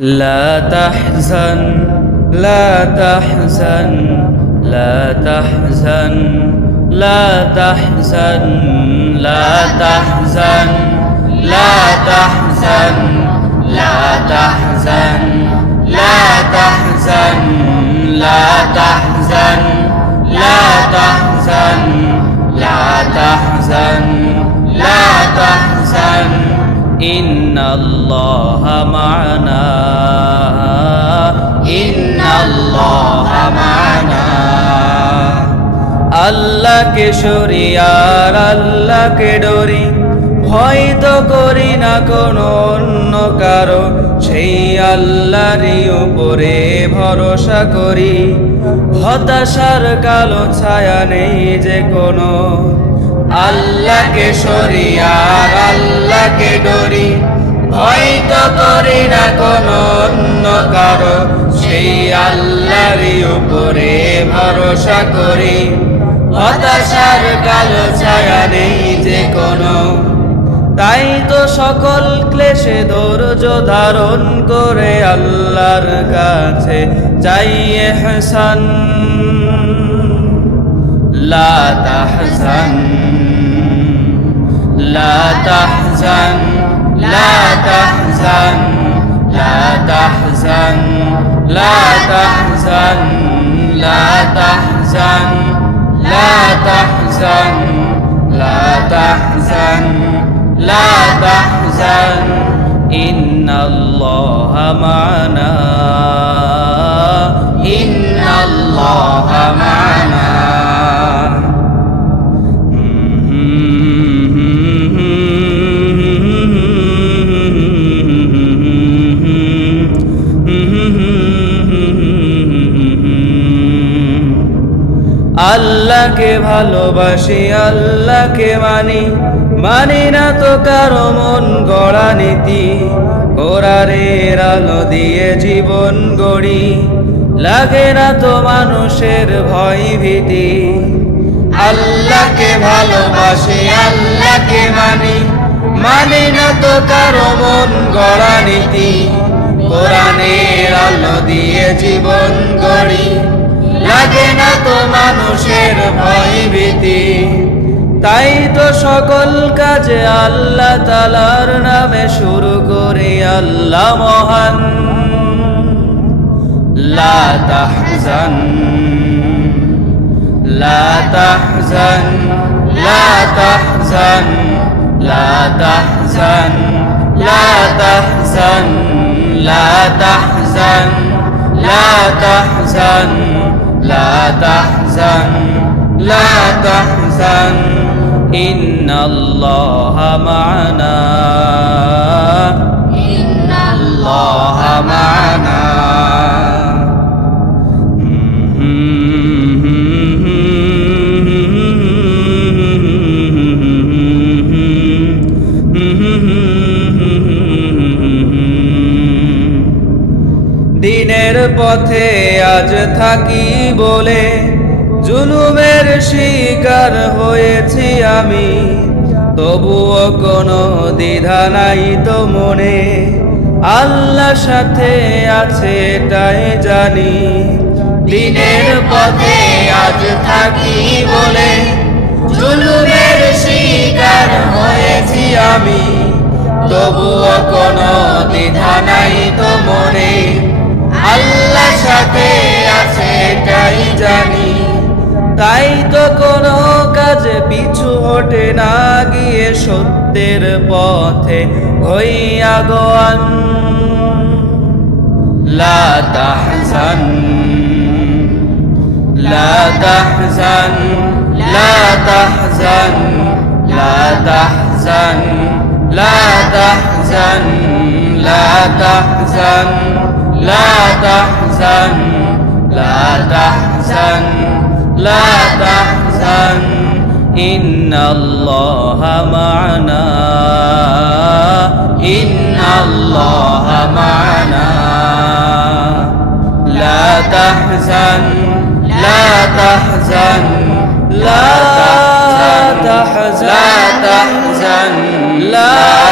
لا تحزن لا تحزن لا تحزن لا تحزن لا تحزن لا تحزن لا تحزن لا تحزن لا تحزن لا تحزن لا تحزن لا تحزن إن الله معنا إن الله معنا আল্লাহকে সরি আর আল্লাহকে ডরি ভয় তো করি না কোনো অন্য কারো সেই আল্লাহরই উপরে ভরসা করি হতাশার কালো ছায়া নেই যে কোনো আল্লাহকে সরি আর আল্লাহকে ডরি ভয় তো করি না কোনো অন্য কারো সেই আল্লাহরই উপরে ভরসা করি হতাশার কালো ছায়া নেই যে কোনো তাই তো সকল ক্লেশে ধৈর্য ধারণ করে আল্লাহর কাছে চাই ইহসান লা তাহজান লা তাহজান লা তাহজান লা তাহজান লা তাহজান লা তাহজান لا تحزن لا تحزن لا تحزن إن الله معنا إن الله معنا আল্লাহকে ভালোবাসি আল্লাহকে মানি মানি না তো কারো মন গড়া নীতি কোরআনের আলো দিয়ে জীবন গড়ি লাগে না তো মানুষের ভয় ভীতি আল্লাহকে ভালোবাসি আল্লাহকে মানি মানি না তো কারো মন গড়া নীতি কোরআনের আলো দিয়ে জীবন গড়ি লাগে না তো মানুষের ভয় ভীতি তাই তো সকল কাজে আল্লাহ তাআলার নামে শুরু করি আল্লাহ মহান লা তাহজান লা তাহজান লা তাহজান লা তাহজান লা তাহজান লা তাহজান লা তাহজান لا تحزن لا تحزن إن الله معنا إن الله معنا দিনের পথে আজ থাকি বলে জুলুমের শিকার হয়েছি আমি তবুও কোনো দ্বিধা নাই তো মনে আল্লাহ সাথে আছে এটাই জানি দিনের পথে আজ থাকি বলে জুলুমের শিকার হয়েছি আমি তবুও কোনো দ্বিধা নাই তো মনে আল্লাহ সাথে আছে এটাই জানি তাই তো কোনো কাজে পিছু হটে না গিয়ে সত্যের পথে হইয়া গোয়ান লা তাহজান লা তাহজান লা তাহজান লা তাহজান লা তাহজান লা তাহজান لا تحزن لا تحزن لا تحزن إن الله معنا إن الله معنا لا تحزن لا تحزن لا تحزن لا تحزن لا